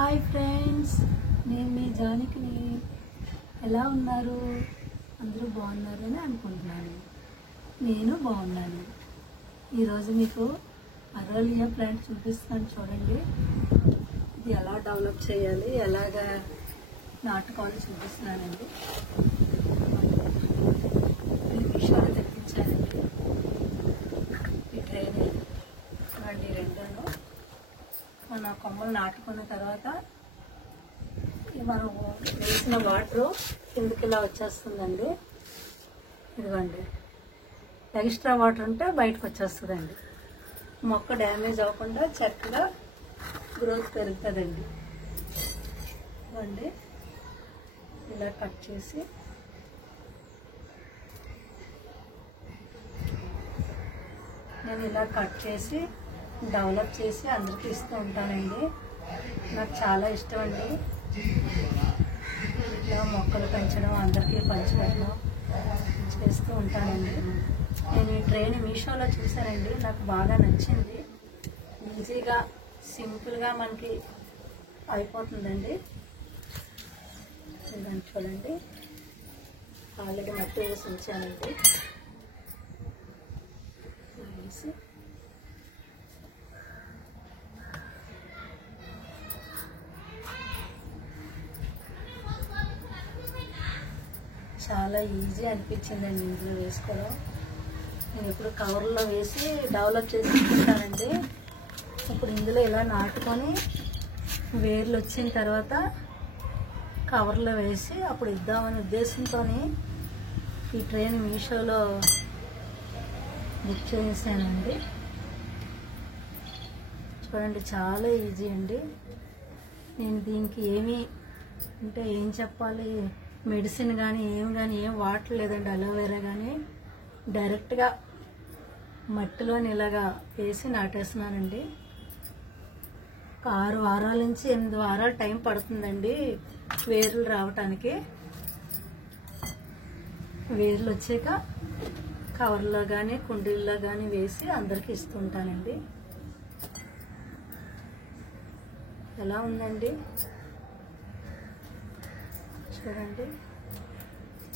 Hi friends, నేను మీ జానకిని. ఎలా ఉన్నారు? అందరూ బాగున్నారు అని అనుకుంటున్నాను. నేను బాగున్నాను. ఈరోజు మీకు అరోలియా ప్లాంట్ చూపిస్తాను, చూడండి. ఇది ఎలా డెవలప్ చేయాలి, ఎలాగా నాటుకోవాలో చూపిస్తున్నానండి. ఈ విషయాలు తెప్పించానండి. ఈ ట్రైనింగ్ చూడండి, రెండును మన కొమ్మలు నాటుకున్న తర్వాత మనం వేసిన వాటర్ కిందకి ఇలా వచ్చేస్తుందండి. ఇదిగోండి, ఎక్స్ట్రా వాటర్ ఉంటే బయటకు వచ్చేస్తుందండి. మొక్క డ్యామేజ్ అవ్వకుండా చక్కగా గ్రోత్ పెరుగుతుందండి. ఇదిగోండి, ఇలా కట్ చేసి నేను ఇలా కట్ చేసి డెవలప్ చేసి అందరికీ ఇస్తూ ఉంటానండి. నాకు చాలా ఇష్టం అండి ఇలా మొక్కలు పెంచడం, అందరికీ పంచిపెట్టడం చేస్తూ ఉంటానండి. నేను ఈ ట్రైన్ మీషోలో చూసానండి, నాకు బాగా నచ్చింది. ఈజీగా సింపుల్గా మనకి అయిపోతుందండి. ఇదంతా చూడండి, ఆల్రెడీ మట్టి వేసి ఉంచానండి. వేసి చాలా ఈజీ అనిపించిందండి ఇందులో వేసుకోవడం. నేను ఇప్పుడు కవర్లో వేసి డెవలప్ చేసి ఇస్తుంటానండి. ఇప్పుడు ఇందులో ఇలా నాటుకొని వేర్లు వచ్చిన తర్వాత కవర్లో వేసి అప్పుడు ఇద్దామనే ఉద్దేశంతో ఈ ట్రైన్ మీషోలో బుక్ చేసానండి. చూడండి, చాలా ఈజీ అండి. నేను దీనికి ఏం చెప్పాలి, మెడిసిన్ కానీ ఏం వాడలేదండి. అలోవెరా కానీ డైరెక్ట్గా మట్టిలోని ఇలాగా వేసి నాటేస్తున్నానండి. ఒక 6 వారాల నుంచి 8 వారాలు టైం పడుతుందండి వేర్లు రావటానికి. వేర్లు వచ్చాక కవర్లో కానీ కుండీల్లో కానీ వేసి అందరికీ ఇస్తుంటానండి. ఎలా ఉందండి చూడండి,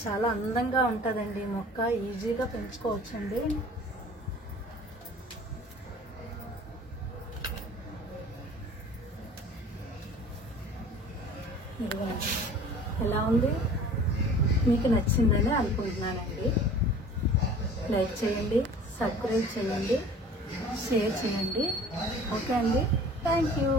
చాలా అందంగా ఉంటుందండి మొక్క. ఈజీగా పెంచుకోవచ్చండి. ఇదిగోండి, ఎలా ఉంది? మీకు నచ్చిందని అనుకుంటున్నానండి. లైక్ చేయండి, సబ్స్క్రైబ్ చేయండి, షేర్ చేయండి. ఓకే అండి, థ్యాంక్ యూ.